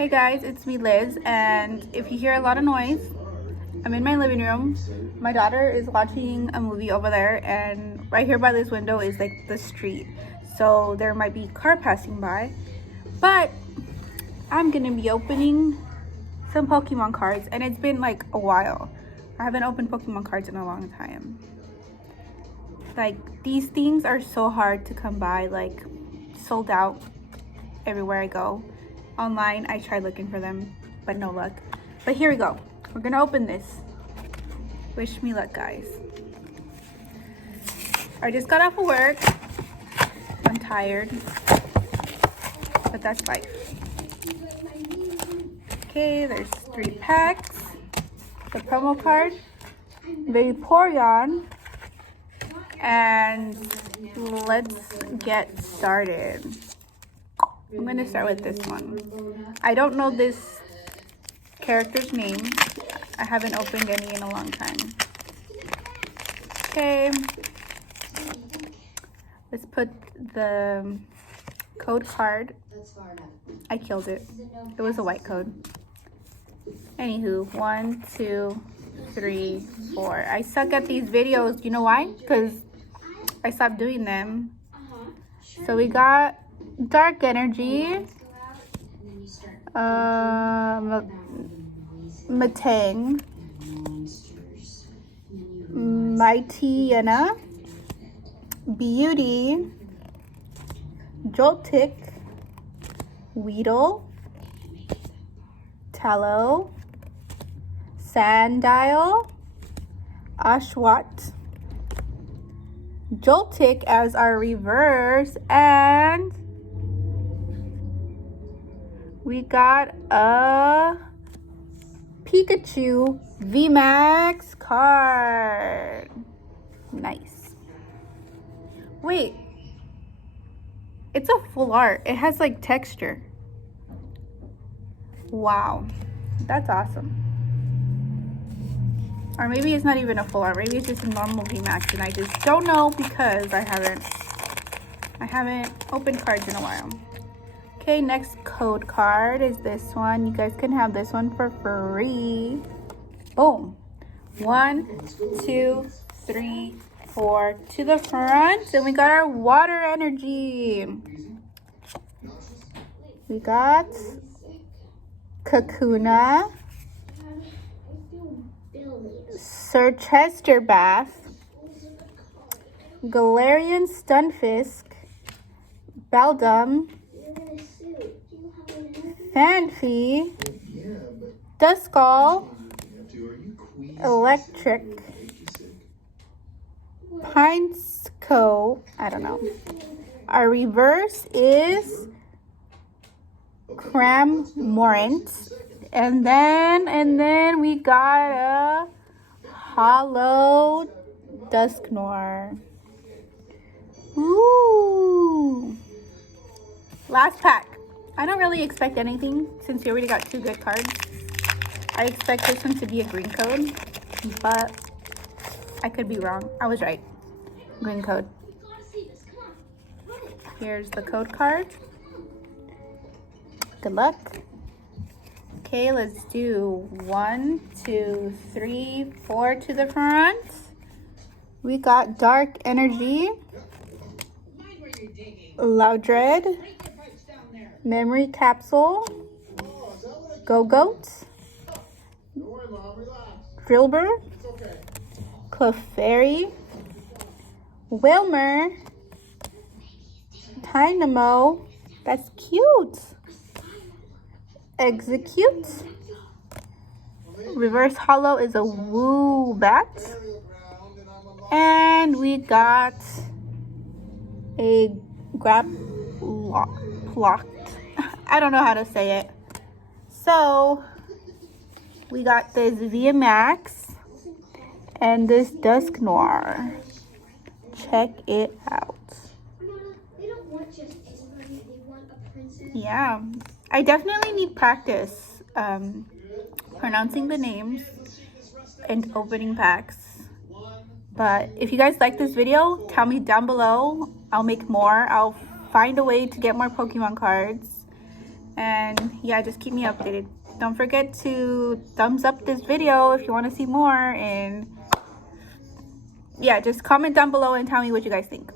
Hey guys, it's me Liz, and if you hear a lot of noise, I'm in my living room. My daughter is watching a movie over there, and right here by this window is like the street. So there might be a car passing by, but I'm gonna be opening some Pokemon cards, and it's been like a while. I haven't opened Pokemon cards in a long time. Like, these things are so hard to come by, like sold out everywhere I go. Online, I tried looking for them, but no luck. But here we go. We're gonna open this. Wish me luck, guys. I just got off of work. I'm tired, but that's life. Okay, there's 3 packs. The promo card, Vaporeon, and let's get started. I'm gonna start with this one. I don't know this character's name. I haven't opened any in a long time. Okay. Let's put the code card. I killed it. It was a white code. Anywho, 1, 2, 3, 4. I suck at these videos. You know why? Because I stopped doing them. So we got Dark Energy, Matang, Mightyena, Beauty, Joltik, Weedle, Tallow, Sandile, Ashwat, Joltik as our reverse, and we got a Pikachu VMAX card. Nice. Wait, it's a full art. It has like texture. Wow, that's awesome. Or maybe it's not even a full art. Maybe it's just a normal VMAX, and I just don't know because I haven't opened cards in a while. Okay, next code card is this one. You guys can have this one for free. Boom. 1, 2, 3, 4 to the front. And we got our water energy. We got Kakuna, Sir Chester Bath, Galarian Stunfisk, Beldum, Fanfy, Duskull, Electric, Pinesco, I don't know. Our reverse is Cramorant, and then we got a Hollow Dusknoir. Ooh. Last pack. I don't really expect anything since we already got 2 good cards. I expect this one to be a green code, but I could be wrong. I was right. Green code. Here's the code card. Good luck. Okay, let's do 1, 2, 3, 4 to the front. We got Dark Energy, Loudred, Memory Capsule, Go-Goat, Drillbur, Clefairy, Wilmer, Dynamo, that's cute, Execute, reverse hollow is a Woobat, and we got a Graplocked. I don't know how to say it. So we got this VMAX and this Dusknoir. Check it out. Yeah, I definitely need practice pronouncing the names and opening packs. But if you guys like this video, tell me down below. I'll make more. I'll find a way to get more Pokemon cards. And yeah, just keep me updated. Don't forget to thumbs up this video if you want to see more. And yeah, just comment down below and tell me what you guys think.